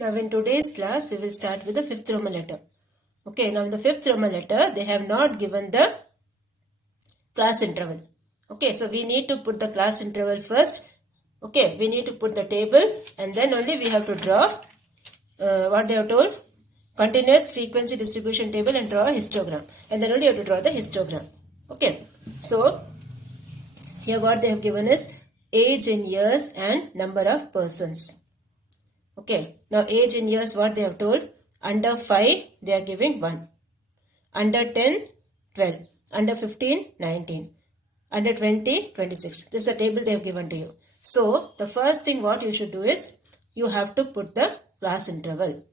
Now in today's class, we will start with the fifth Roman letter. Okay, now in the fifth Roman letter, they have not given the class interval. Okay, so we need to put the class interval first. Okay, we need to put the table and then only we have to draw what they have told. Continuous frequency distribution table and draw a histogram. And then only you have to draw the histogram. Okay, so here what they have given is age in years and number of persons. Okay, now age in years what they have told, under 5 they are giving 1, under 10, 12, under 15, 19, under 20, 26. This is the table they have given to you. So, the first thing what you should do is, you have to put the class interval.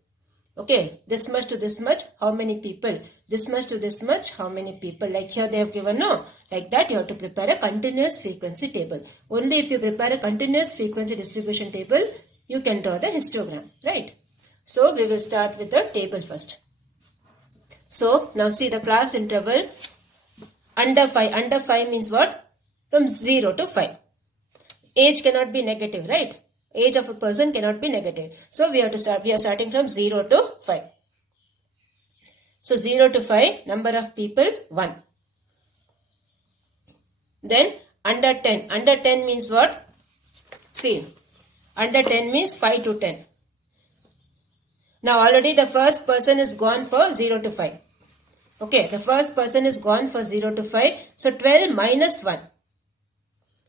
Okay, this much to this much, how many people? This much to this much, how many people? Like here they have given, no. Like that you have to prepare a continuous frequency table. Only if you prepare a continuous frequency distribution table, you can draw the histogram, right? So, we will start with the table first. So, now see the class interval under 5. Under 5 means what? From 0 to 5. Age cannot be negative, right? Age of a person cannot be negative. So, we are starting from 0 to 5. So, 0 to 5, number of people 1. Then, under 10. Under 10 means what? See, under 10 means 5 to 10. Now already the first person is gone for 0 to 5. Okay, the first person is gone for 0 to 5. So 12 minus 1.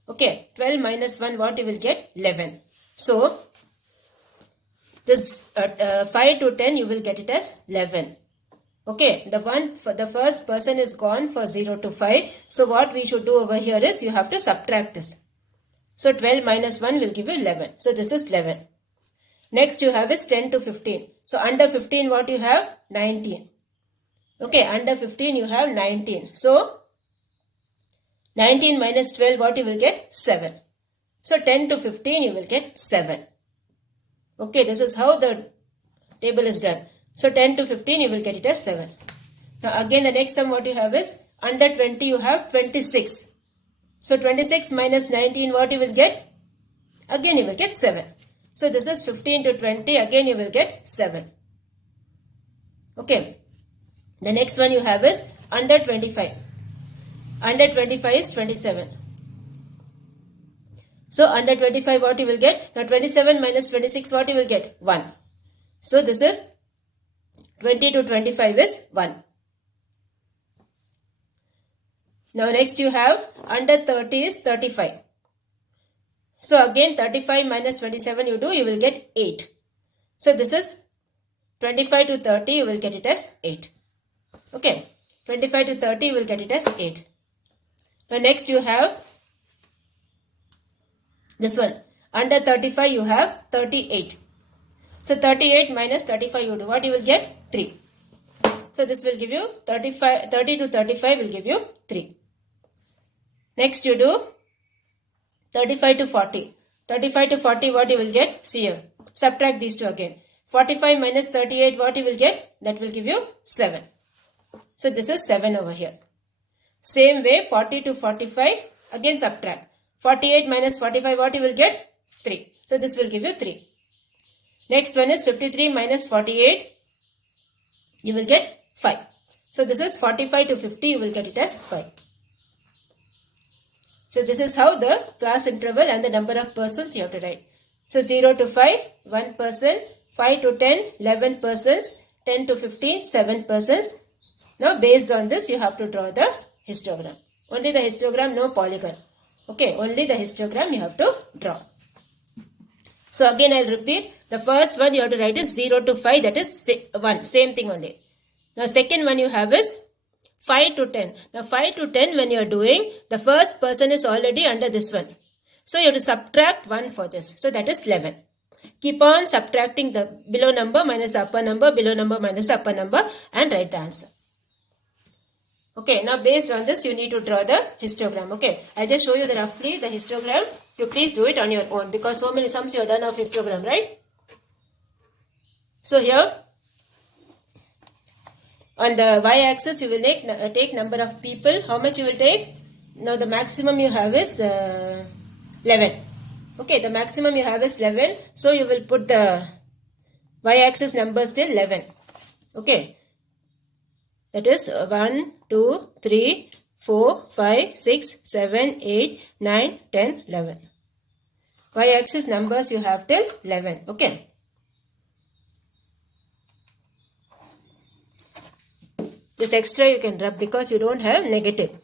Okay, 12 minus 1 what you will get? 11. So this 5 to 10 you will get it as 11. Okay, the first person is gone for 0 to 5. So what we should do over here is you have to subtract this. So 12 minus 1 will give you 11. So this is 11. Next you have is 10 to 15. So under 15 what you have? 19. Okay, under 15 you have 19. So 19 minus 12 what you will get? 7. So 10 to 15 you will get 7. Okay, this is how the table is done. So 10 to 15 you will get it as 7. Now again the next sum what you have is under 20 you have 26. So 26 minus 19 what you will get? Again you will get 7. So this is 15 to 20, again you will get 7. Okay. The next one you have is under 25. Under 25 is 27. So under 25 what you will get? Now 27 minus 26 what you will get? 1. So this is 20 to 25 is 1. Now next you have under 30 is 35. So again 35 minus 27 you do, you will get 8. So this is 25 to 30 you will get it as 8. Okay, 25 to 30 you will get it as 8. Now next you have this one. Under 35 you have 38. So 38 minus 35 you do, what you will get? 3. So this will give you 30 to 35 will give you 3. Next you do 35 to 40. 35 to 40 what you will get? See here. Subtract these two again. 45 minus 38 what you will get? That will give you 7. So this is 7 over here. Same way 40 to 45 again subtract. 48 minus 45 what you will get? 3. So this will give you 3. Next one is 53 minus 48. You will get 5. So this is 45 to 50 you will get it as 5. So this is how the class interval and the number of persons you have to write. So 0 to 5, 1 person, 5 to 10, 11 persons, 10 to 15, 7 persons. Now based on this you have to draw the histogram. Only the histogram, no polygon. Okay, only the histogram you have to draw. So again I will repeat. The first one you have to write is 0 to 5, that is 1. Same thing only. Now second one you have is 5 to 10. Now 5 to 10 when you are doing, the first person is already under this one. So you have to subtract 1 for this. So that is 11. Keep on subtracting the below number minus the upper number, below number minus the upper number and write the answer. Okay, now based on this you need to draw the histogram. Okay, I'll just show you the roughly the histogram. You please do it on your own because so many sums you have done of histogram, right? So here on the y-axis you will take number of people. How much you will take? Now the maximum you have is 11. Okay, the maximum you have is 11. So you will put the y-axis numbers till 11. Okay. That is 1, 2, 3, 4, 5, 6, 7, 8, 9, 10, 11. Y-axis numbers you have till 11. Okay. This extra you can rub because you don't have negative.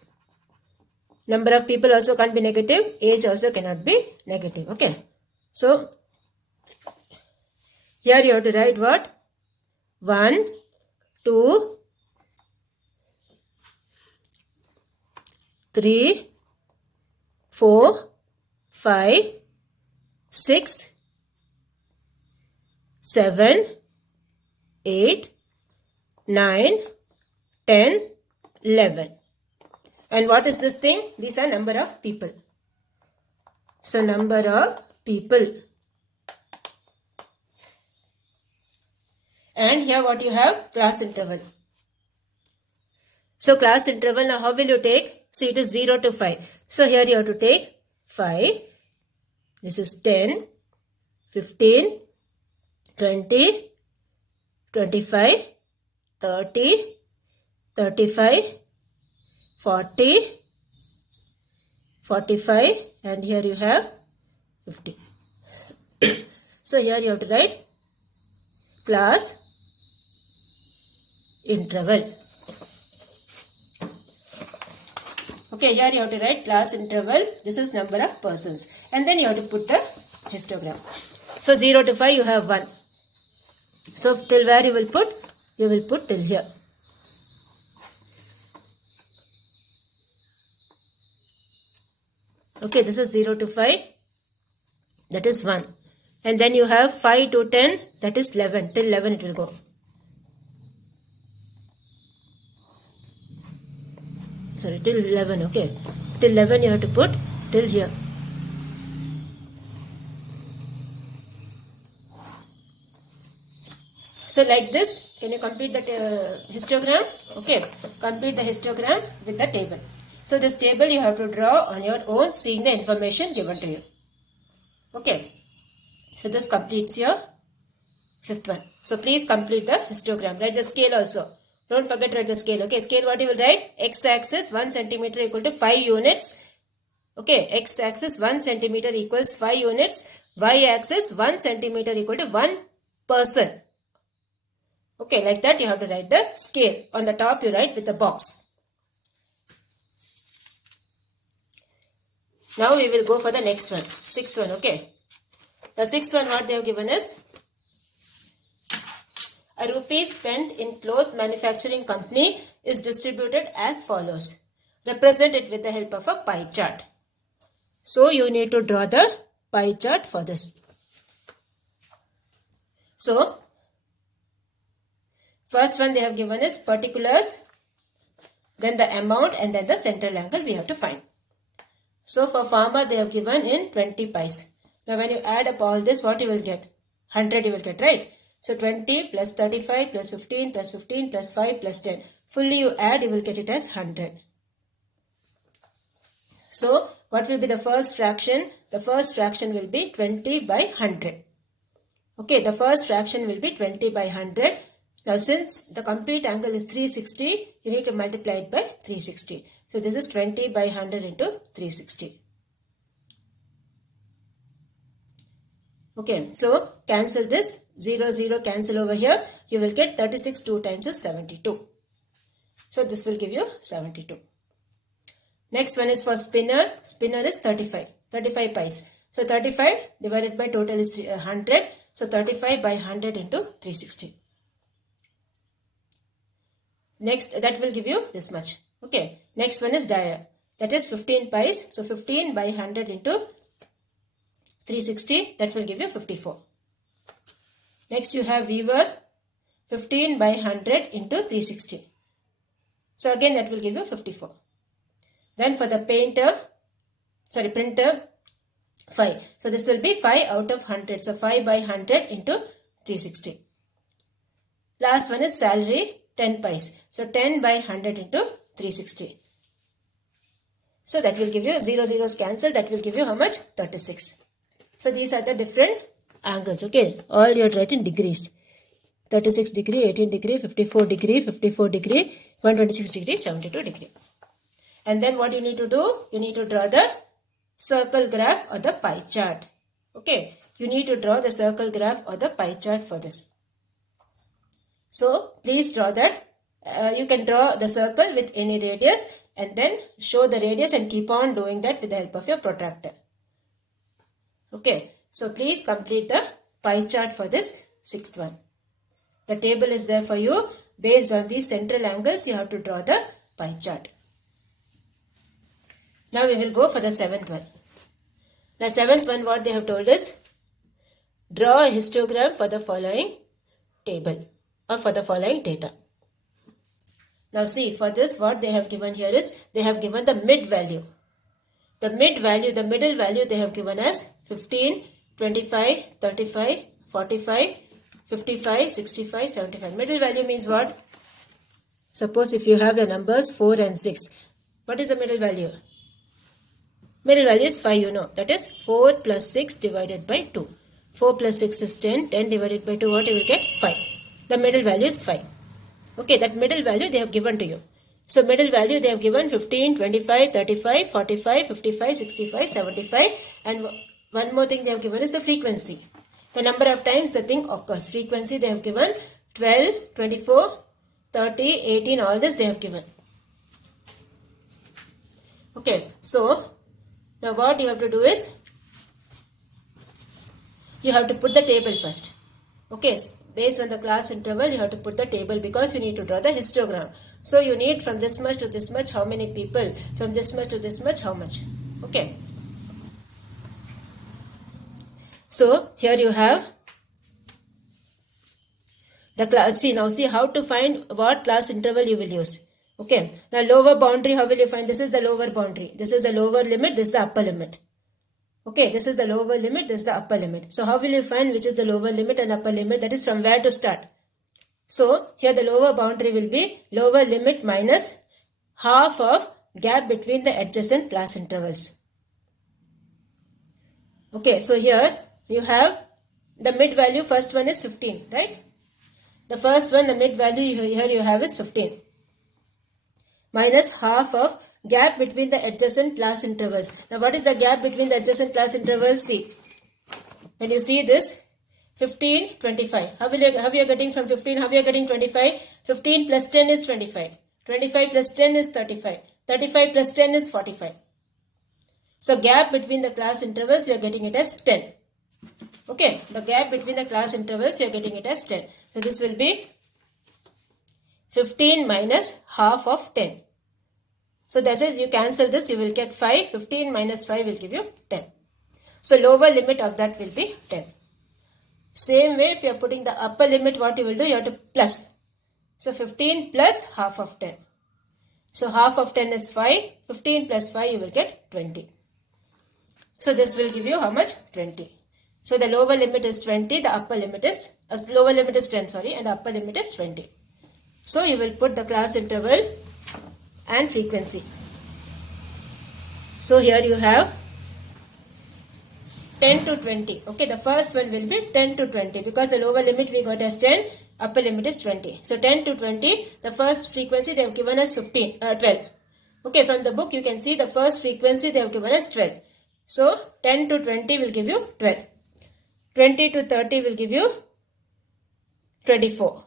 Number of people also can't be negative. Age also cannot be negative. Okay. So, here you have to write what? 1, 2, 3, 4, 5, 6, 7, 8, 9, 10, 11. And what is this thing? These are number of people. So, number of people. And here what you have? Class interval. So, class interval, now how will you take? See, it is 0 to 5. So, here you have to take 5. This is 10, 15, 20, 25, 30, 35, 40, 45, and here you have 50. So, here you have to write class interval. Okay, here you have to write class interval. This is number of persons. And then you have to put the histogram. So, 0 to 5 you have 1. So, till where you will put? You will put till here. Okay, this is 0 to 5. That is 1. And then you have 5 to 10. That is 11. Till 11 it will go. Sorry, till 11. Okay. Till 11 you have to put till here. So, like this, can you complete that histogram? Okay, complete the histogram with the table. So, this table you have to draw on your own, seeing the information given to you. Okay, so this completes your fifth one. So, please complete the histogram. Write the scale also. Don't forget to write the scale. Okay, scale what you will write? X-axis 1 centimeter equal to 5 units. Okay, x-axis 1 centimeter equals 5 units. Y-axis 1 centimeter equal to 1 person. Okay, like that you have to write the scale. On the top you write with the box. Now we will go for the next one. Sixth one, okay. The sixth one what they have given is a rupee spent in cloth manufacturing company is distributed as follows. Represent it with the help of a pie chart. So you need to draw the pie chart for this. So first one they have given is particulars, then the amount and then the central angle we have to find. So for farmer they have given in 20 pies. Now when you add up all this, what you will get? 100 you will get, right? So 20 plus 35 plus 15 plus 15 plus 5 plus 10. Fully you add, you will get it as 100. So what will be the first fraction? The first fraction will be 20 by 100. Okay, the first fraction will be 20 by 100. Now since the complete angle is 360, you need to multiply it by 360. So this is 20 by 100 into 360. Okay, so cancel this. 0, 0 cancel over here. You will get 36 2 times is 72. So this will give you 72. Next one is for spinner. Spinner is 35. 35 pies. So 35 divided by total is 100. So 35 by 100 into 360. Next, that will give you this much. Okay. Next one is dyer. That is 15 pies. So 15 by 100 into 360. That will give you 54. Next you have weaver. 15 by 100 into 360. So again that will give you 54. Then for the printer, 5. So this will be 5 out of 100. So 5 by 100 into 360. Last one is salary, 10 pies. So 10 by 100 into 360. So that will give you 0 zeros cancel. That will give you how much? 36. So these are the different angles. Okay. All you write in degrees. 36 degree, 18 degree, 54 degree, 54 degree, 126 degree, 72 degree. And then what you need to do? You need to draw the circle graph or the pie chart. Okay, you need to draw the circle graph or the pie chart for this. So please draw that. You can draw the circle with any radius and then show the radius and keep on doing that with the help of your protractor. Okay, so please complete the pie chart for this sixth one. The table is there for you. Based on these central angles, you have to draw the pie chart. Now we will go for the seventh one. The seventh one, what they have told is, draw a histogram for the following table or for the following data. Now see, for this what they have given here is, they have given the mid value. The middle value they have given as 15, 25, 35, 45, 55, 65, 75. Middle value means what? Suppose if you have the numbers 4 and 6. What is the middle value? Middle value is 5, you know. That is 4 plus 6 divided by 2. 4 plus 6 is 10. 10 divided by 2, what you will get? 5. The middle value is 5. Okay, that middle value they have given to you. So middle value they have given 15, 25, 35, 45, 55, 65, 75. And one more thing they have given is the frequency. The number of times the thing occurs. Frequency they have given 12, 24, 30, 18, all this they have given. Okay, so now what you have to do is, you have to put the table first. Okay, based on the class interval, you have to put the table because you need to draw the histogram. So you need from this much to this much, how many people? From this much to this much, how much? Okay. So here you have the class. See how to find what class interval you will use. Okay. Now lower boundary, how will you find? This is the lower boundary. This is the lower limit. This is the upper limit. Okay, this is the lower limit, this is the upper limit. So how will you find which is the lower limit and upper limit? That is from where to start. So here the lower boundary will be lower limit minus half of gap between the adjacent class intervals. Okay, so here you have the mid value, first one is 15, right? The first one, the mid value here you have is 15. Minus half of gap between the adjacent class intervals. Now what is the gap between the adjacent class intervals? See, when you see this 15, 25. How you are getting from 15? How you are getting 25? 15 plus 10 is 25. 25 plus 10 is 35. 35 plus 10 is 45. So gap between the class intervals, you are getting it as 10. Okay, the gap between the class intervals, you are getting it as 10. So this will be 15 minus half of 10. So that is, you cancel this, you will get 5. 15 minus 5 will give you 10. So lower limit of that will be 10. Same way, if you are putting the upper limit, what you will do? You have to plus. So 15 plus half of 10. So half of 10 is 5. 15 plus 5, you will get 20. So this will give you how much? 20. So the lower limit is 20. The upper limit is, lower limit is 10, sorry. And the upper limit is 20. So you will put the class interval and frequency. So here you have 10 to 20. Okay, the first one will be 10 to 20 because the lower limit we got as 10, upper limit is 20. So 10 to 20, the first frequency they have given us 12. Okay, from the book you can see the first frequency they have given us 12. So 10 to 20 will give you 12. 20 to 30 will give you 24.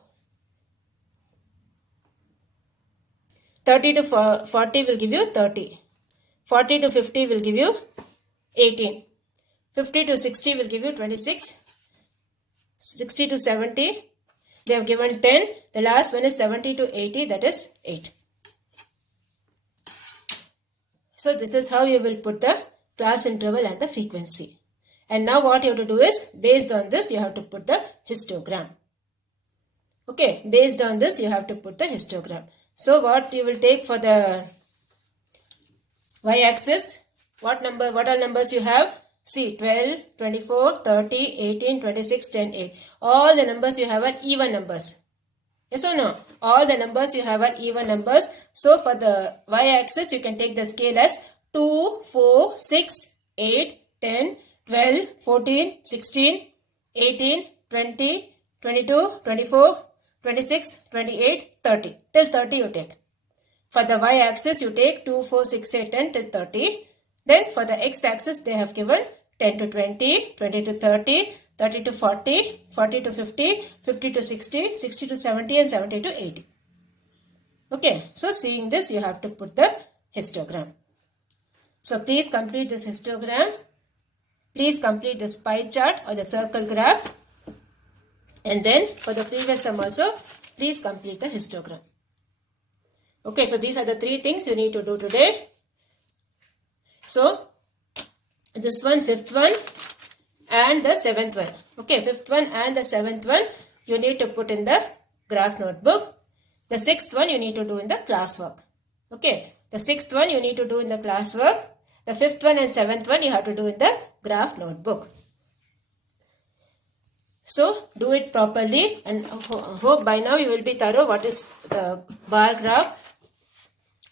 30 to 40 will give you 30. 40 to 50 will give you 18. 50 to 60 will give you 26. 60 to 70, they have given 10. The last one is 70 to 80, that is 8. So this is how you will put the class interval and the frequency. And now what you have to do is, based on this, you have to put the histogram. Okay, based on this, you have to put the histogram. So what you will take for the y-axis, what all numbers you have? See, 12, 24, 30, 18, 26, 10, 8. All the numbers you have are even numbers. Yes or no? All the numbers you have are even numbers. So for the y-axis, you can take the scale as 2, 4, 6, 8, 10, 12, 14, 16, 18, 20, 22, 24, 26, 28, 30. Till 30 you take. For the y-axis you take 2, 4, 6, 8, 10 till 30. Then for the x-axis they have given 10 to 20, 20 to 30, 30 to 40, 40 to 50, 50 to 60, 60 to 70 and 70 to 80. Okay, so seeing this you have to put the histogram. So please complete this histogram. Please complete this pie chart or the circle graph. And then for the previous sum also, please complete the histogram. Okay, so these are the 3 things you need to do today. So this one, 5th one and the 7th one. Okay, 5th one and the 7th one you need to put in the graph notebook. The 6th one you need to do in the classwork. Okay, the 6th one you need to do in the classwork. The 5th one and 7th one you have to do in the graph notebook. So do it properly and hope by now you will be thorough. What is the bar graph?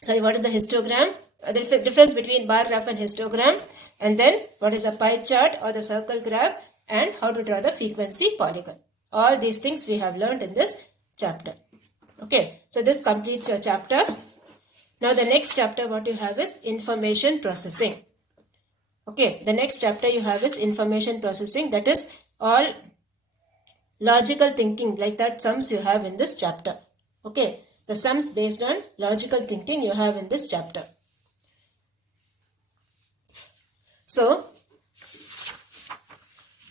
Sorry, what is the histogram? The difference between bar graph and histogram. And then what is a pie chart or the circle graph and how to draw the frequency polygon. All these things we have learned in this chapter. Okay, so this completes your chapter. Now the next chapter what you have is information processing. Okay, the next chapter you have is information processing. That is all logical thinking, like that sums you have in this chapter. Okay, the sums based on logical thinking you have in this chapter. So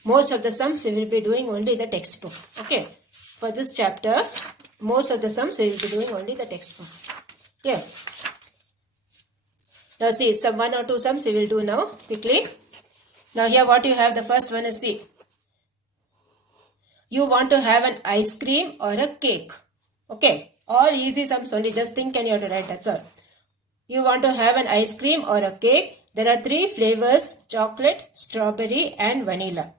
most of the sums we will be doing only the textbook. Okay, for this chapter most of the sums we will be doing only the textbook. Yeah. Now see, some 1 or 2 sums we will do now quickly. Now here what you have, the first one is see. You want to have an ice cream or a cake. Okay, all easy sums only, just think and you have to write, that's all. You want to have an ice cream or a cake. There are 3 flavors, chocolate, strawberry and vanilla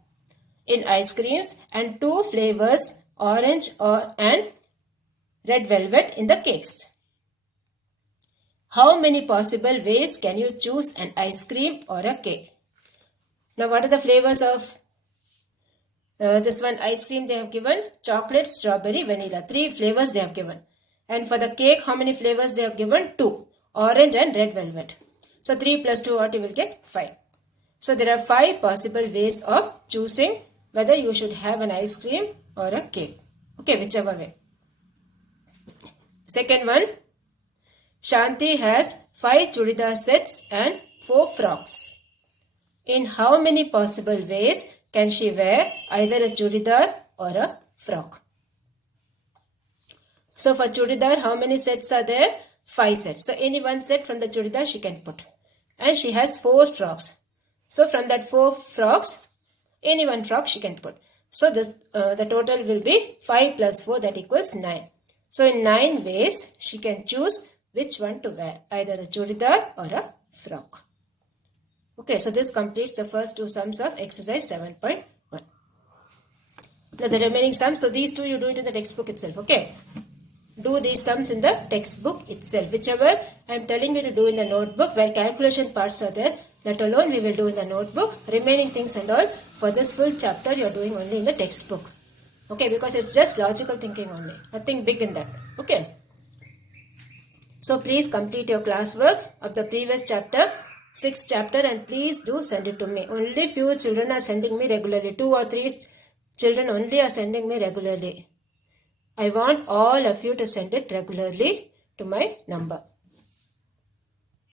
in ice creams and 2 flavors, orange and red velvet in the cakes. How many possible ways can you choose an ice cream or a cake? Now what are the flavors of this one ice cream they have given? Chocolate, strawberry, vanilla. 3 flavors they have given. And for the cake, how many flavors they have given? 2. Orange and red velvet. So 3 plus 2 what you will get? 5. So there are 5 possible ways of choosing whether you should have an ice cream or a cake. Okay, whichever way. Second one. Shanti has 5 chudidar sets and 4 frocks. In how many possible ways can she wear either a chudidar or a frock? So for chudidar, how many sets are there? 5 sets. So any one set from the chudidar she can put. And she has 4 frocks. So from that 4 frocks, any one frock she can put. So this the total will be 5 plus 4, that equals 9. So in 9 ways she can choose which one to wear, either a chudidar or a frock. Okay, so this completes the first 2 sums of exercise 7.1. Now the remaining sums, so these 2 you do it in the textbook itself. Okay, do these sums in the textbook itself. Whichever I am telling you to do in the notebook, where calculation parts are there, that alone we will do in the notebook. Remaining things and all for this full chapter you are doing only in the textbook. Okay, because it's just logical thinking only, nothing big in that. Okay. So please complete your classwork of the previous chapter, 6th chapter, and please do send it to me. Only few children are sending me regularly. 2 or 3 children only are sending me regularly. I want all of you to send it regularly to my number.